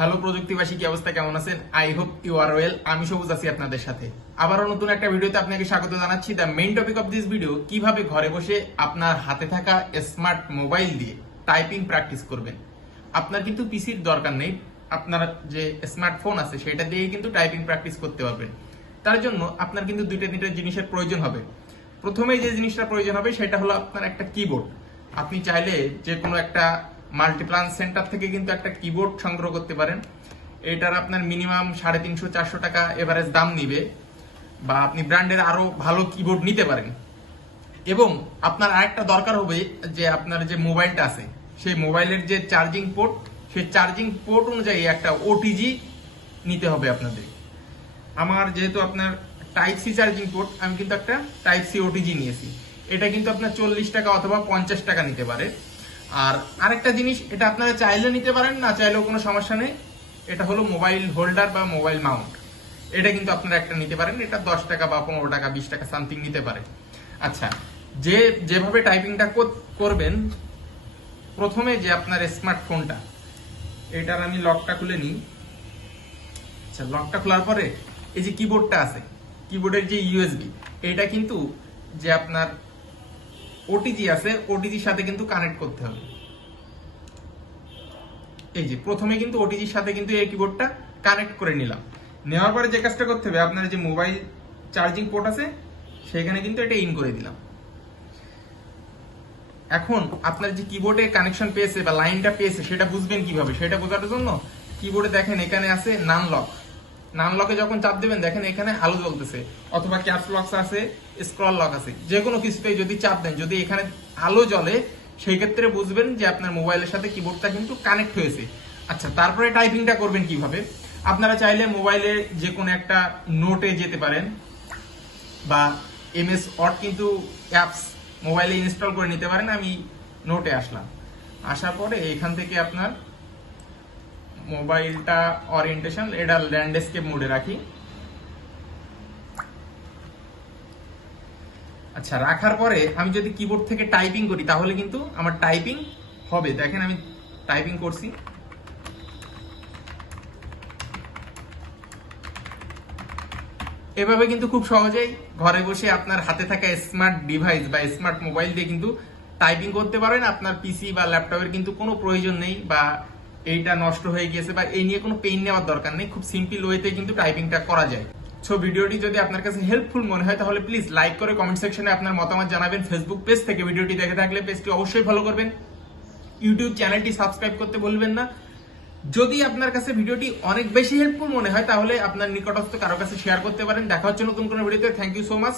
Hello প্রযুক্তিবাসী, কি অবস্থা? কেমন আছেন? I hope you are well আমি সবুজ আছি আপনাদের সাথে। আবারও নতুন একটা ভিডিওতে আপনাকে স্বাগত জানাচ্ছি। The main topic of this video কীভাবে ঘরে বসে আপনার হাতে থাকা স্মার্ট মোবাইল দিয়ে টাইপিং প্র্যাকটিস করবেন। আপনার কিন্তু পিসির দরকার নেই। আপনার যে স্মার্টফোন আছে, সেটা দিয়ে কিন্তু টাইপিং প্র্যাকটিস করতে পারবেন। তার জন্য আপনার কিন্তু দুইটা তিনটা জিনিসের প্রয়োজন হবে। প্রথমেই যে জিনিসটা প্রয়োজন হবে, সেটা হলো আপনার একটা কিবোর্ড আপনি চাইলে যে কোনো একটা মাল্টিপ্লান সেন্টার থেকে কিন্তু একটা কিবোর্ড সংগ্রহ করতে পারেন। এটার আপনার মিনিমাম সাড়ে তিনশো চারশো টাকা এভারেজ দাম নিবে বা আপনি ব্র্যান্ডের আরও ভালো কিবোর্ড নিতে পারেন। এবং আপনার আরেকটা দরকার হবে যে আপনার যে মোবাইলটা আছে, সেই মোবাইলের যে চার্জিং পোর্ট সেই চার্জিং পোর্ট অনুযায়ী একটা ওটিজি নিতে হবে আপনাদের। আমার যেহেতু আপনার টাইপ সি চার্জিং পোর্ট আমি কিন্তু একটা টাইপ সি ওটিজি নিয়েছি। এটা কিন্তু আপনার চল্লিশ টাকা অথবা পঞ্চাশ টাকা নিতে পারে। আর আরেকটা জিনিস, এটা আপনারা চাইলে নিতে পারেন, না চাইলেও কোনো সমস্যা নেই। এটা হলো মোবাইল হোল্ডার বা মোবাইল মাউন্ট। এটা কিন্তু আপনারা একটা নিতে পারেন, এটা দশ টাকা বা পনেরো টাকা, বিশ টাকা, সামথিং নিতে পারে। আচ্ছা যে যেভাবে টাইপিংটা করবেন, প্রথমে যে আপনার স্মার্টফোনটা, এটার আমি লকটা খুলে নিই। আচ্ছা লকটা খোলার পরে এই যে কিবোর্ডটা আছে কিবোর্ডের যে ইউএসবি এটা কিন্তু যে আপনার ওটিজি আছে ওটিজির সাথে কিন্তু কানেক্ট করতে হবে। এই যে, প্রথমে কিন্তু ওটিজির সাথে কিন্তু এই কিবোর্ডটা কানেক্ট করে নিলাম। নেওয়ার পরে যে কাজটা করতে হবে, আপনার যে মোবাইল চার্জিং পোর্ট আছে, সেখানে কিন্তু এটা ইন করে দিলাম। এখন আপনার যে কিবোর্ডে কানেকশন পেয়েছে বা লাইনটা পেয়েছে, সেটা বুঝবেন কীভাবে? সেটা বোঝার জন্য কিবোর্ডে দেখেন এখানে আছে নান লক নান লকে যখন চাপ দেবেন, দেখেন এখানে আলো জ্বলতেছে, অথবা ক্যাপস লক আছে স্ক্রল লক আছে। যে কোনো কিছুতেই যদি চাপ দেন, যদি এখানে আলো জ্বলে, সেই ক্ষেত্রে বুঝবেন যে আপনার মোবাইলের সাথে কিবোর্ডটা কিন্তু কানেক্ট হয়েছে। আচ্ছা তারপরে টাইপিংটা করবেন কীভাবে? আপনারা চাইলে মোবাইলে যে কোনো একটা নোটে যেতে পারেন, বা এমএস ওয়ার্ড কিন্তু অ্যাপস মোবাইলে ইনস্টল করে নিতে পারেন, আমি নোটে আসলাম। আসার পরে এখান থেকে আপনার মোবাইলটা ওরিয়েন্টেশন এটা ল্যান্ডস্কেপ মোডে রাখি। আচ্ছা রাখার পরে আমি যদি কিবোর্ড থেকে টাইপিং করি, তাহলে কিন্তু আমার টাইপিং হবে। দেখেন, আমি টাইপিং করছি। এভাবে কিন্তু খুব সহজেই ঘরে বসে আপনার হাতে থাকা স্মার্ট ডিভাইস বা স্মার্ট মোবাইল দিয়ে কিন্তু টাইপিং করতে পারেন। আপনার পিসি বা ল্যাপটপের কিন্তু কোনো প্রয়োজন নেই বা এইটা নষ্ট হয়ে গিয়েছে বা এই নিয়ে কোনো পেইন নেওয়ার দরকার নেই। খুব সিম্পল ওয়েতে কিন্তু টাইপিংটা করা যায়। সো ভিডিওটি যদি আপনার কাছে হেল্পফুল মনে হয়, তাহলে প্লিজ লাইক করে কমেন্ট সেকশনে আপনার মতামত জানাবেন। ফেসবুক পেজ থেকে ভিডিওটি দেখে থাকলে পেজটি অবশ্যই ফলো করবেন। ইউটিউব চ্যানেলটি সাবস্ক্রাইব করতে বলবেন না। যদি আপনার কাছে ভিডিওটি অনেক বেশি হেল্পফুল মনে হয়, তাহলে আপনার নিকটস্থ কারও কাছে শেয়ার করতে পারেন। দেখা হচ্ছে নতুন কোনো ভিডিওতে থ্যাংক ইউ সো মাচ